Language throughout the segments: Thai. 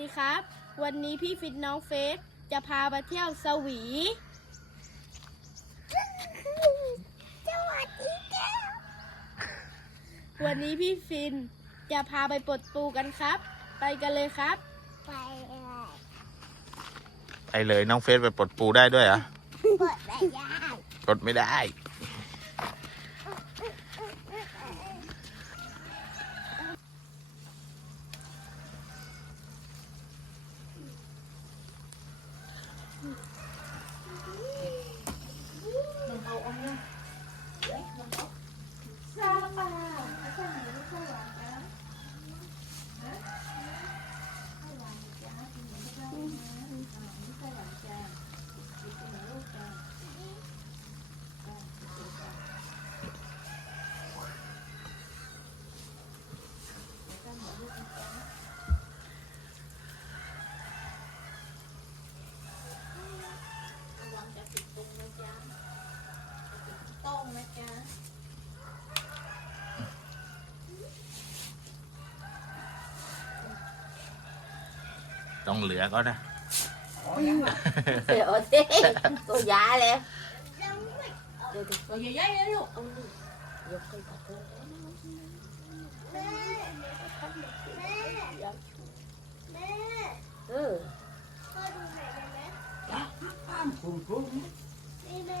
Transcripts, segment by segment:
ดีครับ วันนี้พี่ฟิตน้องเฟสจะพาไปเที่ยวสวี สวัสดีจ้าวันนี้พี่ฟินจะพาไปปลดปูกันครับ ไปกันเลยครับ ไปเลยไปเลยน้องเฟสไปปลดปูได้ด้วยเหรอะเปิดไม่ได้ปลดไม่ได้ ต้องเหลือก็นะเดี๋ยวสิตัวยาเลยเดี๋ยวตัวใหญ่ๆเลยลูกยกขึ้นมาเอะแม่แม่แม่เออพ่อดูหนได้ไหมนี่แม่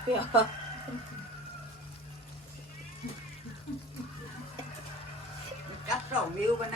ดไม่เอาเปรี้ยวกัดสองวิววัน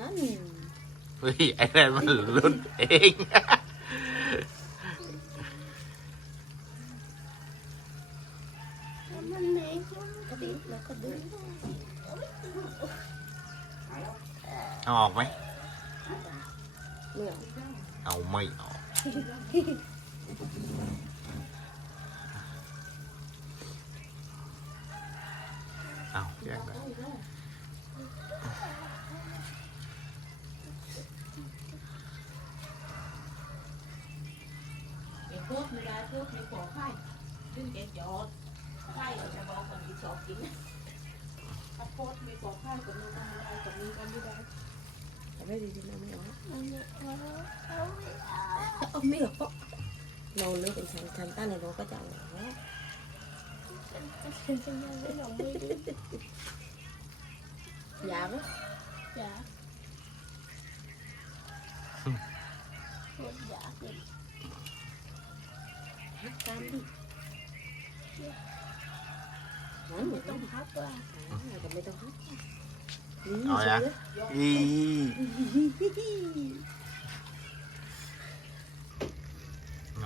นั้นแหละเอาสักสองคนได้ไหมไกลเลยไกลเลย เอา เอานั้น เฮ้ยไอ้นั่นมันรุ่นเอง มันเล็ก ก็ดีแล้วก็ดึง เอาออกไหม ไม่เอา เอาไม่ออกเอาแยกเลย เดี๋ยวพูดไม่ได้พูดไม่ขอไข่ซึ่งแกจอดไข่จะบอกคนที่ชอบกินถ้าโพดไม่ขอไข่กับมือกันไม่ได้กับมือกันไม่ได้ แต่ไม่ดีนะไม่เอา มันเล็กเอาเอา เอาไม่เอานอนเลยเป็นชั้นชั้นต้านในน้องก็จะเอาแล้วเป็นสัญญาณ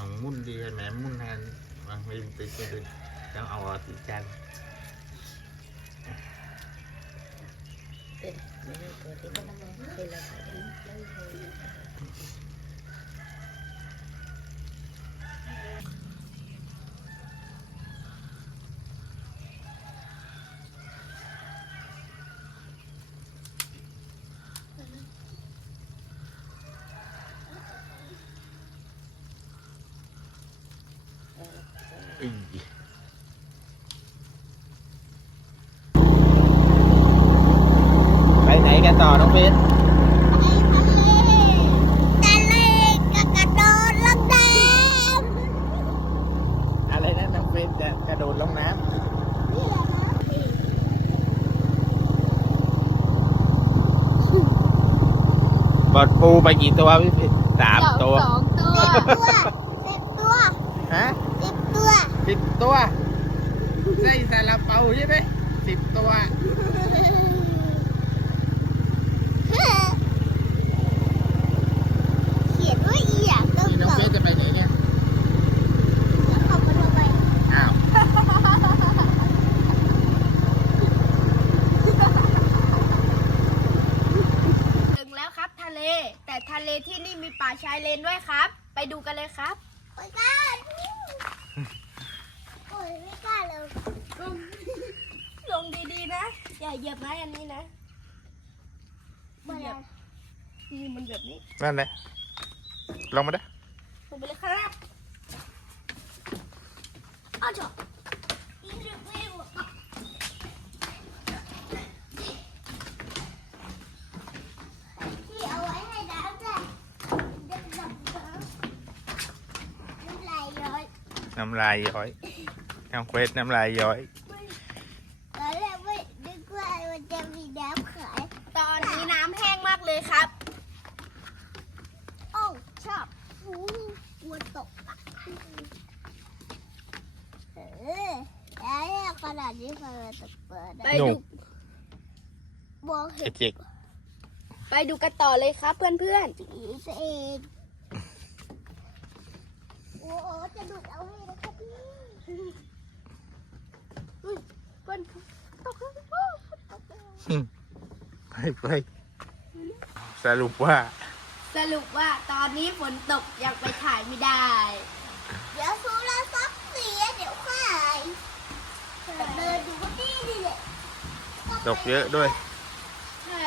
ไม่หนองไม่ดื้อยาไหมอย่าปวดอยากเลยฮักตามดินั่นไม่ต้องพักว่าแต่ไม่ต้องฮักนี่เอาใช่ยังไหมอีน้องมุ่นดีแม่มุ่นแทนมันไม่ติดติดต้องเอาติดกันเออไม่ได้ตัวที่มันเป็นอะไร ไปไหนกันต่อน้องเบสทะเลกับกระโดดลงน้อะไรนะน้องเบสจะกระโดดลงน้ำบอดปูไปกี่ตัวพี่พิษสามตัว สองตัวำตัวสิบตัว ฮะ สิบตัว สิบ ตัว ไส้ซาลาเปาใช่ไหมสิบตัว เขียนว่าอีอยากต้องนี่น้องสอเบงสจะไปไหนเนี่ยเขาไปทำไมอ้าว ถึงแล้วครับทะเล แต่ทะเลที่นี่มีป่าชายเลนด้วยครับ ไปดูกันเลยครับ ไปกัน โอ้ยไม่กล้าเลยลงดีๆนะ อย่าเหยียบไม้อันนี้นะมาแล้วนี่มันแบบนี้นั่นเลยลงมาเด้อลงไปเลยครับอ้าวจ้ะอีเรื่องไม่หมดอะที่เอาไว้ให้น้ำจ้ะเด็กดำน้ำน้ำลายย้อย น้ำลายย้อยน้องเบสน้ำลายย้อย ตอนแรกไม่นึกว่ามันจะมีน้ำขายตอนนี้น้ำแห้งมากเลยครับ โอ้ชอบหูกลัวตกอะเออแล้วขนาดนี้พอเราตกเปิดไปได้ดูมองเอเห็นจิกไปดูกันต่อเลยครับเพื่อนสีตัวเองโอ้โหจะดูดเอาให้นะครับพี่ ๆอุ้ยเพื่อนตกแล้ว ไปไปสรุปว่า สรุปว่าตอนนี้ฝนตกยังไปถ่ายไม่ได้ เดี๋ยวโทรศัพท์เสียเดี๋ยวขายเดินดูก็ดีดีเลยตกเยอะด้วย ใช่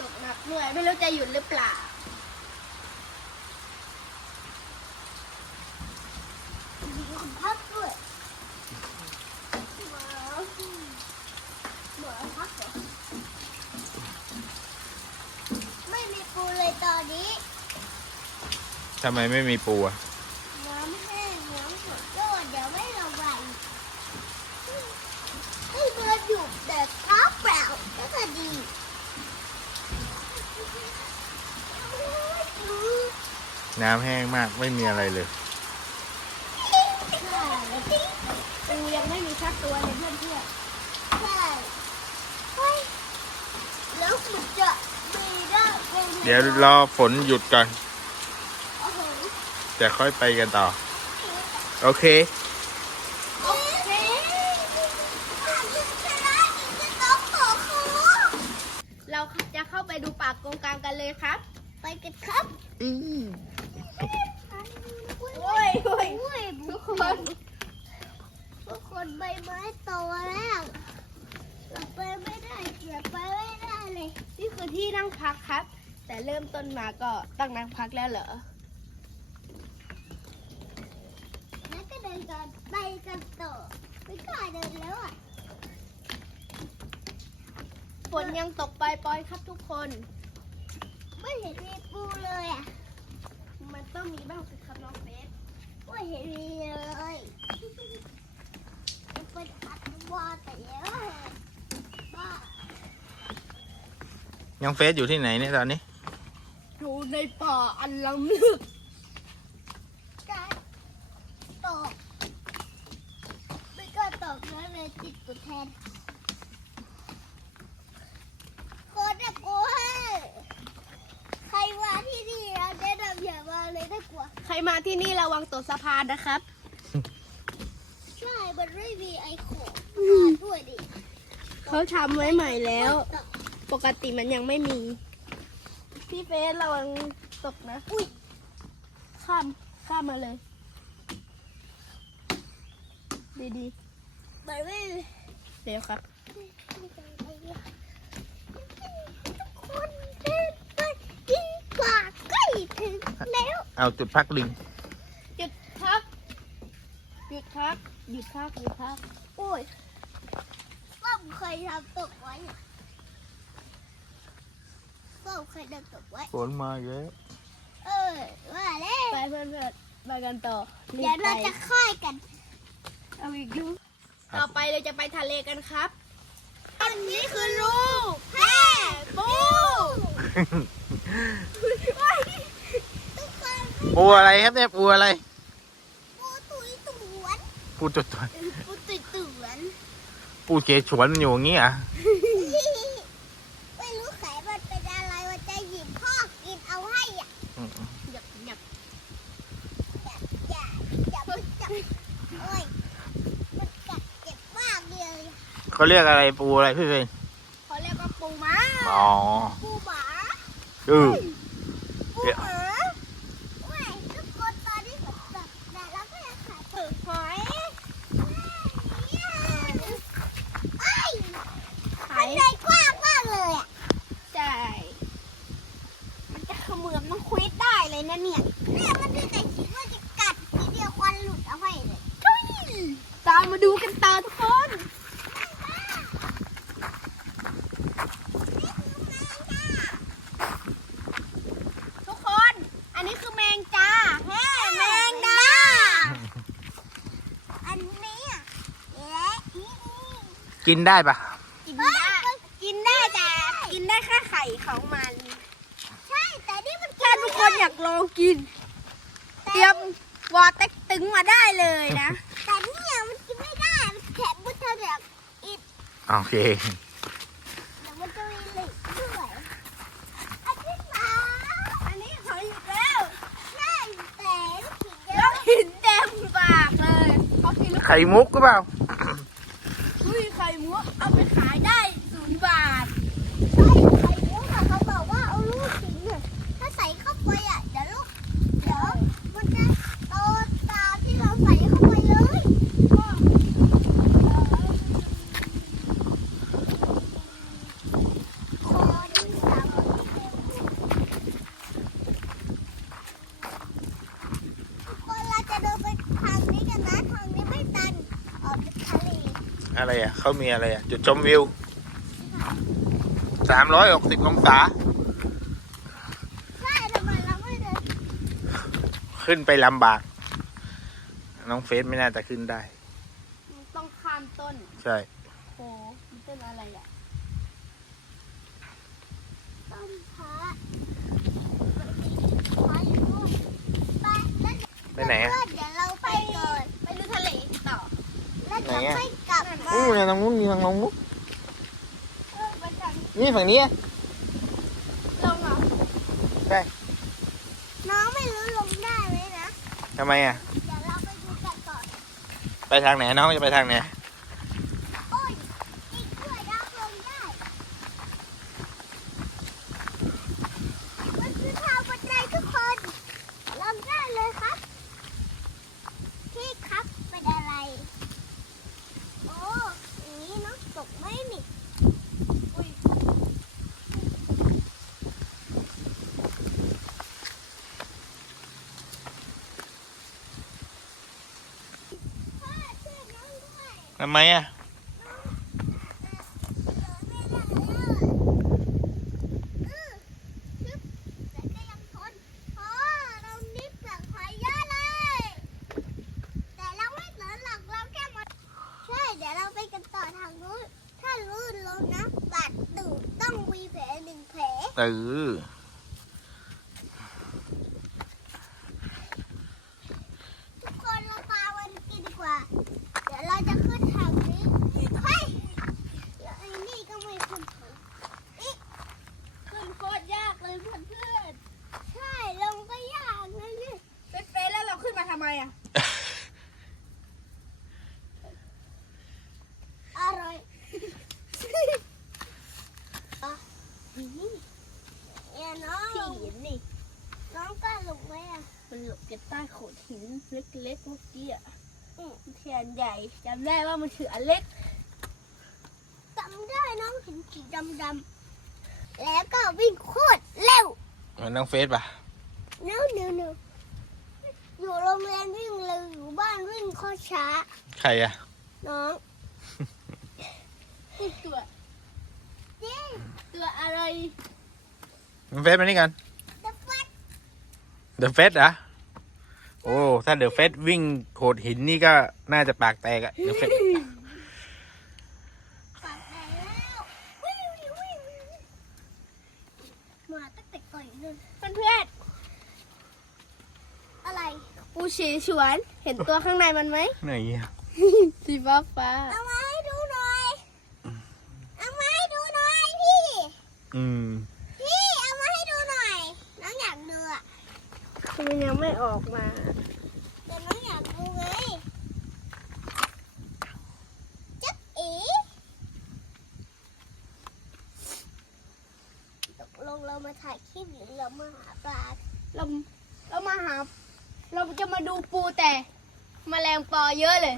ตกหนักด้วยไม่รู้จะหยุดหรือเปล่า มีคนพักด้วยหมาหมาพักเหรอไม่มีปูเลยตอนนี้ ทำไมไม่มีปูอะน้ำแห้งน้ำสดก็เดี๋ยวไม่ระบายให้เดินอยู่แต่เท้าเปล่าก็จะดีน้ำแห้งมากไม่มีอะไรเลย ปูยังไม่มีชักตัวเลยเพื่อนใช่เฮ้ยแล้วมันจะมีได้เป็นไงเดี๋ยวรอฝนหยุดก่อน จะค่อยไปกันต่อ โอเค โอเคอาจจะชนะอีกจะต้องต่อคอๆเราจะเข้าไปดูป่ากงกลางกันเลยครับ ไปกันครับโอ้ยโอ้ยโอ้ยทุกคนทุกคนใบไม้โตแล้วเราไปไม่ได้เกียไปไม่ได้เลย นี่คือที่นั่งพักครับ แต่เริ่มต้นมาก็ต้องนั่งพักแล้วเหรอ แล้ว ก็เดินกันไปกันต่อไม่กล้าเดินแล้วอะฝนยังตกปล่อยๆครับทุกคน ไม่เห็นมีปูเลยอะ มันต้องมีบ้างสิครับน้องเฟสไม่เห็นมีเลยเป็นอัดวาแต่แล้วบ้ายังเฟซอยู่ที่ไหนเนี่ยตอนนี้ อยู่ในป่าอันล้ำลึก การตกไม่กล้าตก แล้วเลยติดกูแทนโคตรน่ากลัวใครมาที่นี่เราแนะนำอย่ามาเลยน่ากลัว ใครมาที่นี่ระวังตกสะพานนะครับ ใช่ มันไม่มีไอโขงมาด้วยดิเขาทำไว้ใหม่แล้วตกปกติมันยังไม่มี พี่เฟสระวังตกนะ อุ้ยข้ามข้ามมาเลย ดีไปไม่ๆ เดี๋ยวครับทุกคนเดินไปดีกว่าใกล้ถึงแล้วเอาจุดพักลิง หยุดพักหยุดพักหยุดพักหยุดพักโอ้ยป้อมเคยทำตกไว้อะป้อมเคยทำตกไว้ฝนมาเยอะเออว่าแล้วไปเพื่อนๆไปกันต่อเดี๋ยวเราจะค่อยกัน เอาอีกดู ต่อไปเราจะไปทะเลกันครับอันนี้คือลูกแพ้ปูทุกคนปูอะไรครับเนี่ยปูอะไรปูตุยตวนปูจุดตัวปูตุยตวนปูเกฉวนอยู่อย่างนี้อะ ไม่รู้ไขมันเป็นอะไรมันจะหยิบพ่อกินเอาให้อะ หยับหยับ อย่าอย่าเพิ่งจับโอ้ยมันกัดเจ็บมากเลย เขาเรียกอะไรปูอะไรพี่เฟยเขาเรียกว่าปูม้าอ๋อปูหมาเออ ปูหมาเว้ยทุกคนตอนนี้แบบแบบแต่เราก็ยังขายเปลือกหอยไอ้ย ขาย ใจกว้างมากเลยอะ ใช่ มันจะเขมือบมันควิดได้เลยนะเนี่ย เนี่ยมันดูแต่คิดว่าจะกัดทีเดียวควันหลุดเอาให้เลย ตามมาดูกันต่อทุกคน ทุกคน อันนี้คือแมงจ้า เฮ้แมงดา อันนี้อะและนี่ กินได้ปะกินได้กินได้แต่กินได้แค่ไข่ของมัน ใช่แต่นี่มันถ้าทุกคนอยากลองกิน เตรียมวอเต็กตึงมาได้เลยนะ แต่เนี่ยมันกินไม่ได้ มันแข็งบุตรแบบอิดโอเคเดี๋ยวมันจะมีเหล็กด้วยอันที่สามอันนี้ขออยู่แล้วใช่แต่ลูกหินเยแล้อะวหินเต็มปากเลยเขากินลูกไข่มุกหรือเปล่า อุ้ยไข่มุกเอาไปขายได้ศูนย์บาท ใช่ไข่มุกอะเขาบอกว่าเอาลูกหินเนี่ยถ้าใส่เข้าไปอะเดี๋ยวลูกเดี๋ยวมันจะโตตามที่เราใส่เข้าไปเลยขอดูสามคนเราจะเดินไปทางนี้กันนะทางนี้ไม่ตันออกจากทะเล อะไรอะ เขามีอะไรอะ จุดชมวิวสามร้อยหกสิบองศาใช่ทำไมเราไม่เดินขึ้นไปลำบาก น้องเฟสไม่น่าจะขึ้นได้ ต้องข้ามต้น ใช่โหมันต้นอะไรอะ ต้นพระพระอยู่นู่นไปแล้วไปไหนอะ เดี๋ยวเราไปก่อน ไปดูทะเลต่อ แล้วเดี๋ยวค่อยกลับมาอู้ยทางนู้นมีทางนู้นเออไปทางนี่ฝั่งนี้อะลงเหรอใช่น้องไม่รู้ลงได้ไหมนะทำไมอะ เดี๋ยวเราไปดูกันก่อน ไปทางไหนน้องจะไปทางไหน โอ้ยอีกด้วยน้องลงได้มันคือทางบันไดทุกคนลงได้เลยครับ พี่ครับเป็นอะไร โอ้อย่างนี้น้องตกไม่หนิอุ้ย พ่อช่วยน้องด้วย ทำไม อะเดี๋ยวเราไปกันต่อทางนู้นถ้าลื่นลงนะบาดตูดต้องมีแผลหนึ่งแผล เออ ทุกคนเราปาวันกินดีกว่า เดี๋ยวเราจะขึ้นทางนี้เฮ้ยเดี๋ยวไอ้นี่ก็ไม่ขึ้นทางอีก ขึ้นโคตรยากเลยเพื่อนเพื่อน ใช่ลงก็ยากนะนี่ ๆเฟซๆแล้วเราขึ้นมาทำไมอะ อร่อย อะ เนี่ยน้อง พี่เห็นนี่ น้องกล้าลงไหมอะ มันหลบอยู่ใต้โขดหินเล็กๆเมื่อกี้อะอืมเทียนใหญ่จำได้ว่ามันคืออันเล็กจำได้น้องเห็นสีดำๆแล้วก็วิ่งโคตรเร็วมันน้องเฟสป่ะเนื้อเนื้อเนื้ออยู่โรงเรียนวิ่งเร็วอยู่บ้านวิ่งโคตรช้า ใครอะน้องตัวจริงตัวอะไรน้องเฟสมานี่กันแต่ฟัดเดอะเฟสอะ โอ้ ถ้าเดอะเฟสวิ่งโขดหินนี่ก็น่าจะปากแตกอะเดอะเฟสปากแดงแล้ววิ่งวิ่งวิ่งมาตั้งแต่ก่อนนู่นเพื่อนอะไรๆปูฉีฉวน เห็นตัวข้างในมันไหม ไหนอะสีฟ้าฟ้าเอามาให้ดูหน่อยเอามาให้ดูหน่อยพี่ อืม พี่เอามาให้ดูหน่อย น้องอยากดูอะ มันยังไม่ออกมาแต่น้องอยากดูไงจ๊บเอ๋ตกลงเรามาถ่ายคลิปหรือเรามาหาปลาเราเรามาหา เราจะมาดูปูแต่มแมลงปอเยอะเลย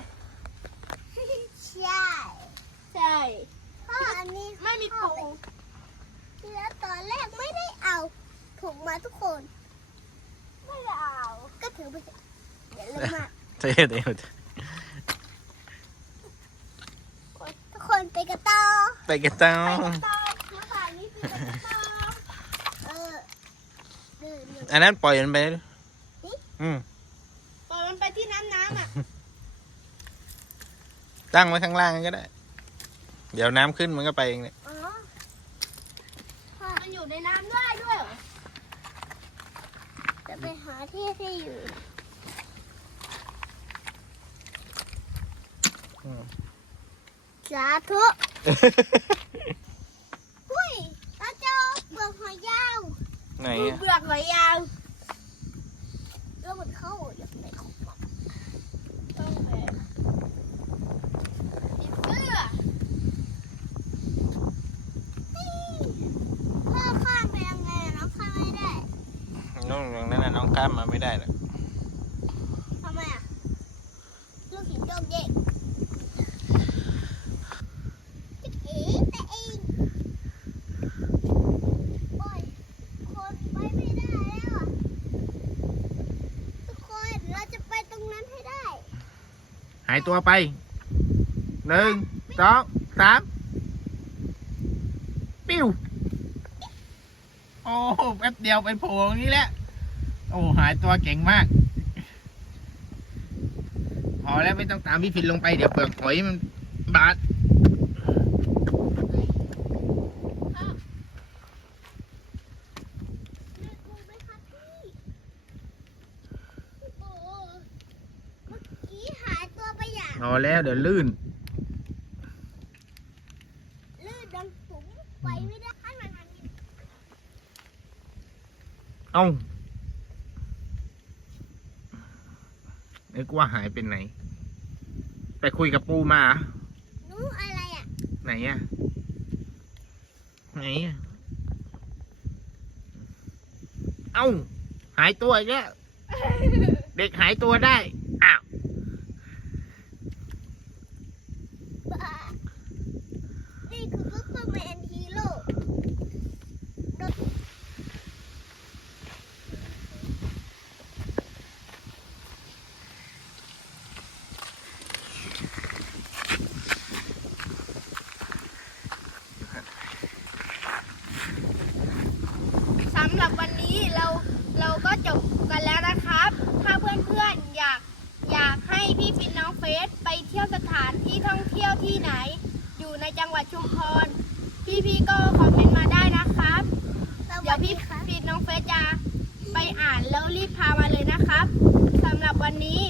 ใช่ใช่พ่ออันนี้ไม่มีปูแล้วตอนแรกไม่ได้เอาถูกมาทุกคนไม่ได้เอาก็ ถือไปเถอะเดี๋ยวเรามาเท่เท่ทุกคนไปกันต่อไปกันต่อไปกันต่อมาถ่ายนี่คือไปกันต่อเออเดินเดินอันนั้นปล่อยมันไปเลยอืมปล่อยมันไปที่น้ำน้ำอะตั้งไว้ข้างล่างก็ได้ เดี๋ยวน้ำขึ้นมันก็ไปเองเนี่ยอ๋อมันอยู่ในน้ำด้วย หรอจะไปหาที่ที่อยู่อืมสาธุหุ้ยตาเจ้าเปลือกหอยยาวไหนอะเปลือกหอยยาวแล้วมันเข้าอย่างไรของมัน ต้องแผ่ติดเสื้อ พ่อข้ามไปยังไงน้องข้ามไม่ได้ น้องอย่างนั้นน่ะน้อง ข้ามมาไม่ได้หรอกทำไมอะลูกหินโดมเด็กจิ๊กเอ๋แต่เองโอ้ยคนไปไม่ได้แล้วอะทุกคนเราจะไปตรงนั้นให้ได้หายตัวไปหนึ่งสองสามปิ้ว โอ้แป๊บเดียวไปโผล่ตรงนี้แหละ โอ้หายตัวเก่งมาก พอแล้วไม่ต้องตามพี่พินลงไปเดี๋ยวเปลือกหอยมันบาดเลือดลงไหมครับพี่โอ้เมื่อกี้หายตัวไปอย่างพอแล้วเดี๋ยวลื่น ลื่นดังปุ๋มไปไม่ได้ให้มันทางนี้เอ้า นึกว่าหายเป็นไหน ไปคุยกับปูมาเหรอหนู้อะไรอะ ไหนอะไหนอะเอ้า หายตัวอีกแล้ว เด็กหายตัวได้ อ้าว บ้านี่คือซุปเปอร์แมนฮีโร่ สำหรับวันนี้เราเราก็จบกันแล้วนะครับ ถ้าเพื่อนๆอยากอยากให้พี่ฟินน้องเฟ สไปเที่ยวสถานที่ท่องเที่ยวที่ไหน อยู่ในจังหวัดชุมพร พี่ๆก็คอมเมนต์มาได้นะครับสเดี๋วัยสวดีพี่ค่ะฟินน้องเฟสจะไปอ่านแล้วรีบพามาเลยนะครับสำหรับวันนี้